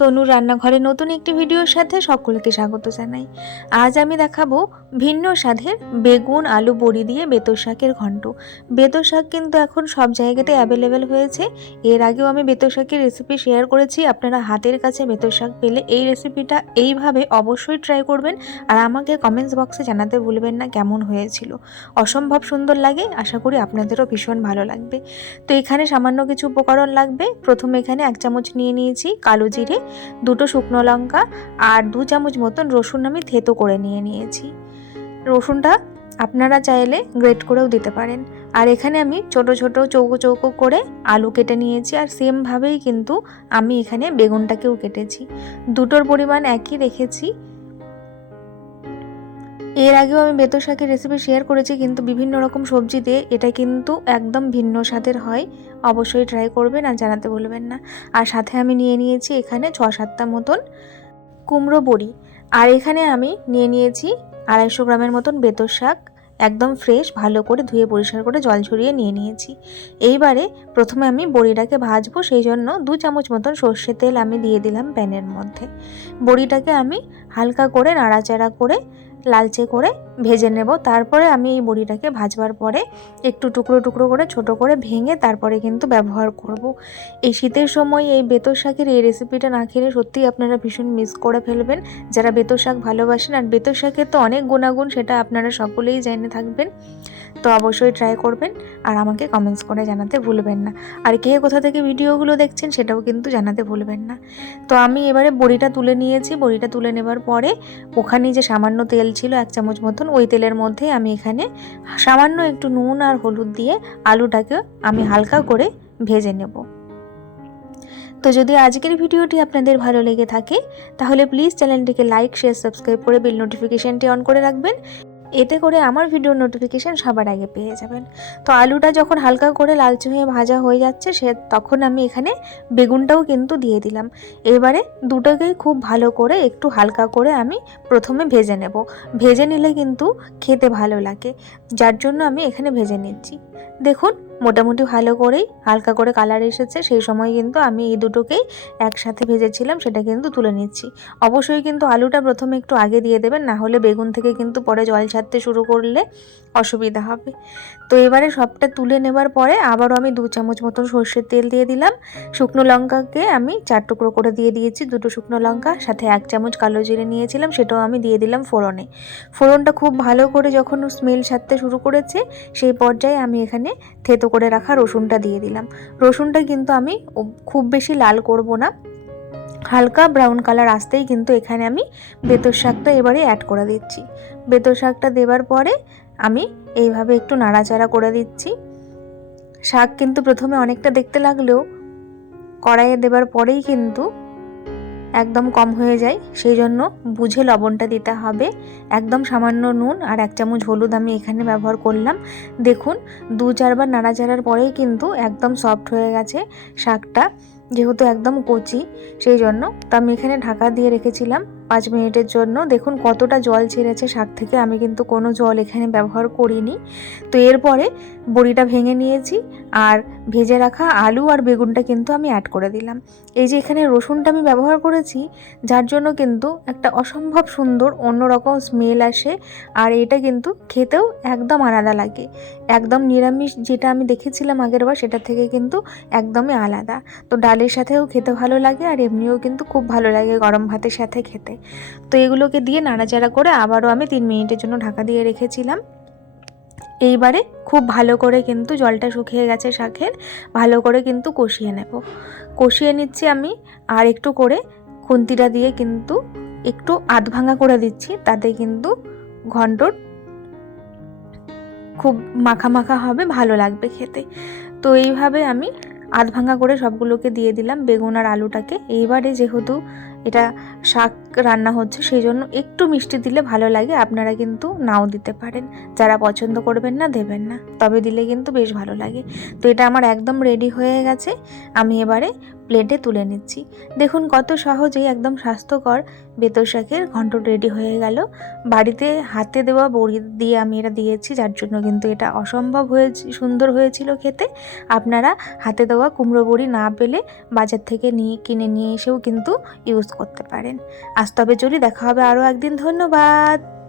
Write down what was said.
তনুর রান্নাঘরে নতুন একটি ভিডিওর সাথে সকলকে স্বাগত জানাই। আজ আমি দেখাবো ভিন্ন স্বাদের বেগুন, আলু, বড়ি দিয়ে বেতর শাকের ঘন্ট। বেতর শাক কিন্তু এখন সব জায়গাতে অ্যাভেলেবেল হয়েছে। এর আগেও আমি বেতর শাকের রেসিপি শেয়ার করেছি। আপনারা হাতের কাছে বেতর শাক পেলে এই রেসিপিটা এইভাবে অবশ্যই ট্রাই করবেন। আর আমাকে কমেন্টস বক্সে জানাতে ভুলবেন না কেমন হয়েছিল। অসম্ভব সুন্দর লাগে, আশা করি আপনাদেরও ভীষণ ভালো লাগবে। তো এখানে সামান্য কিছু উপকরণ লাগবে। প্রথমে এখানে এক চামচ নিয়ে নিয়েছি কালো জিরে দুটো শুকনো লঙ্কা আর দু চামচ মতন রসুন আমি থেতো করে নিয়ে নিয়েছি। রসুনটা আপনারা চাইলে গ্রেট করেও দিতে পারেন। আর এখানে আমি ছোট ছোট, চৌকো চৌকো করে আলু কেটে নিয়েছি আর সেমভাবেই কিন্তু আমি এখানে বেগুনটাকেও কেটেছি। দুটোর পরিমাণ একই রেখেছি। এর আগেও আমি বেতর শাকের রেসিপি শেয়ার করেছি, কিন্তু বিভিন্ন রকম সবজি দিয়ে এটা কিন্তু একদম ভিন্ন স্বাদের হয়। অবশ্যই ট্রাই করবেন আর জানাতে ভুলবেন না। আর সাথে আমি নিয়ে নিয়েছি এখানে ছ সাতটা মতন কুমড়ো বড়ি। আর এখানে আমি নিয়ে নিয়েছি আড়াইশো গ্রামের মতন বেতর শাক, একদম ফ্রেশ ভালো করে ধুয়ে পরিষ্কার করে জল ঝরিয়ে নিয়ে নিয়েছি। এইবারে প্রথমে আমি বড়িটাকে ভাজবো, সেই জন্য দু চামচ মতন সর্ষে তেল আমি দিয়ে দিলাম প্যানের মধ্যে। বড়িটাকে আমি হালকা করে নাড়াচাড়া করে লালচে করে ভেজে নেব। তারপরে আমি এই বড়িটাকে ভাজবার পরে একটু টুকরো টুকরো করে, ছোট করে ভেঙে তারপরে কিন্তু ব্যবহার করব। এই শীতের সময় এই বেতর শাকের এই রেসিপিটা না খেলে সত্যিই আপনারা ভীষণ মিস করে ফেলবেন। যারা বেতর শাক ভালোবাসেন, আর বেতর শাকের তো অনেক গুণাগুণ, সেটা আপনারা সকলেই জেনে থাকবেন। তো অবশ্যই ট্রাই করবেন আর আমাকে কমেন্টস করে জানাতে ভুলবেন না। আর কে কোথা থেকে ভিডিওগুলো দেখছেন সেটাও কিন্তু জানাতে ভুলবেন না। তো আমি এবারে বড়িটা তুলে নিয়েছি। বড়িটা তুলে নেবার পরে ওখানে যে সামান্য তেল ছিল, এক চামচ মতন, ওই তেলের মধ্যে আমি এখানে সামান্য একটু নুন আর হলুদ দিয়ে আলুটাকে আমি হালকা করে ভেজে নেব। তো যদি আজকের ভিডিওটি আপনাদের ভালো লেগে থাকে, তাহলে প্লিজ চ্যানেলটিকে লাইক শেয়ার সাবস্ক্রাইব করে বেল নোটিফিকেশানটি অন করে রাখবেন। এতে করে আমার ভিডিও নোটিফিকেশান সবার আগে পেয়ে যাবেন। তো আলুটা যখন হালকা করে লালচে হয়ে ভাজা হয়ে যাচ্ছে, সে তখন আমি এখানে বেগুনটাও কিন্তু দিয়ে দিলাম। এবারে দুটোকেই খুব ভালো করে একটু হালকা করে আমি প্রথমে ভেজে নেব। ভেজে নিলে কিন্তু খেতে ভালো লাগে, যার জন্য আমি এখানে ভেজে নিচ্ছি। দেখুন মোটামুটি ভালো করেই হালকা করে কালার এসেছে, সেই সময় কিন্তু আমি এই দুটোকেই একসাথে ভেজেছিলাম, সেটা কিন্তু তুলে নিচ্ছি। অবশ্যই কিন্তু আলুটা প্রথমে একটু আগে দিয়ে দেবেন, না হলে বেগুন থেকে কিন্তু পরে জল ছাড়তে শুরু করলে অসুবিধা হবে। তো এবারে সবটা তুলে নেবার পরে আবারও আমি দু চামচ মতন সর্ষের তেল দিয়ে দিলাম। শুকনো লঙ্কাকে আমি চার টুকরো করে দিয়ে দিয়েছি, দুটো শুকনো লঙ্কা, সাথে এক চামচ কালো জিরে নিয়েছিলাম, সেটাও আমি দিয়ে দিলাম ফোড়নে। ফোড়নটা খুব ভালো করে যখন স্মেল ছাড়তে শুরু করেছে, সেই পর্যায়ে আমি এখানে থেতো করে রাখা রসুনটা দিয়ে দিলাম। রসুনটা কিন্তু আমি খুব বেশি লাল করব না। হালকা ব্রাউন কালার আসতেই কিন্তু এখানে আমি বেতর শাকটা এবারে অ্যাড করে দিচ্ছি। বেতর শাকটা দেবার পরে আমি এইভাবে একটু নাড়াচাড়া করে দিচ্ছি। শাক কিন্তু প্রথমে অনেকটা দেখতে লাগলেও কড়াইয়ে দেবার পরেই কিন্তু একদম কম হয়ে যায়। সেই জন্য বুঝে লবণটা দিতে হবে। একদম সামান্য নুন আর এক চামচ হলুদ আমি এখানে ব্যবহার করলাম। দেখুন, দু চারবার নাড়াচাড়ার পরেই কিন্তু একদম সফট হয়ে গেছে শাকটা, যেহেতু একদম কচি, সেই জন্য তো আমি এখানে ঢাকা দিয়ে রেখেছিলাম। পাঁচ মিনিটের জন্য। দেখুন কতটা জল ছেড়েছে শাক থেকে। আমি কিন্তু কোনো জল এখানে ব্যবহার করিনি। তো এরপরে বড়িটা ভেঙে নিয়েছি আর ভেজে রাখা আলু আর বেগুনটা কিন্তু আমি অ্যাড করে দিলাম। এই যে এখানে রসুনটা আমি ব্যবহার করেছি, যার জন্য কিন্তু একটা অসম্ভব সুন্দর অন্যরকম স্মেল আসে আর এটা কিন্তু খেতেও একদম আলাদা লাগে। একদম নিরামিষ যেটা আমি দেখেছিলাম আগের বার, সেটা থেকে কিন্তু একদমই আলাদা। তো ডালের সাথেও খেতে ভালো লাগে আর এমনিও কিন্তু খুব ভালো লাগে গরম ভাতের সাথে খেতে। তো এগুলোকে দিয়ে নাড়াচাড়া করে আবারও আমি তিন মিনিটের জন্য ঢাকা দিয়ে রেখেছিলাম। এইবারে খুব ভালো করে কিন্তু জলটা শুকিয়ে গেছে শাকের, ভালো করে কিন্তু কষিয়ে নেব। কষিয়ে নিচ্ছি আমি আর একটু করে খুন্তিটা দিয়ে কিন্তু একটু আধ ভাঙা করে দিচ্ছি, তাতে কিন্তু ঘন্টর খুব মাখা মাখা হবে, ভালো লাগবে খেতে। তো এইভাবে আমি আধ ভাঙা করে সবগুলোকে দিয়ে দিলাম বেগুন আর আলুটাকে। এইবারে যেহেতু এটা শাক রান্না হচ্ছে সেই জন্য একটু মিষ্টি দিলে ভালো লাগে, আপনারা কিন্তু নাও দিতে পারেন। যারা পছন্দ করবেন না, দেবেন না, তবে দিলে কিন্তু বেশ ভালো লাগে। তো এটা আমার একদম রেডি হয়ে গেছে, আমি এবারে প্লেটে তুলে নিচ্ছি। দেখুন কত সহজেই একদম স্বাস্থ্যকর বেতর শাকের ঘন্ট রেডি হয়ে গেল। বাড়িতে হাতে দেওয়া বড়ি দিয়ে আমি এটা দিয়েছি, যার জন্য কিন্তু এটা অসম্ভব হয়েছে, সুন্দর হয়েছিল খেতে। আপনারা হাতে দেওয়া কুমড়ো বড়ি না পেলে বাজার থেকে নিয়ে, কিনে নিয়ে এসেও কিন্তু ইউজ করতে পারেন। আজ তবে চলি দেখা হবে। আরও একদিন ধন্যবাদ।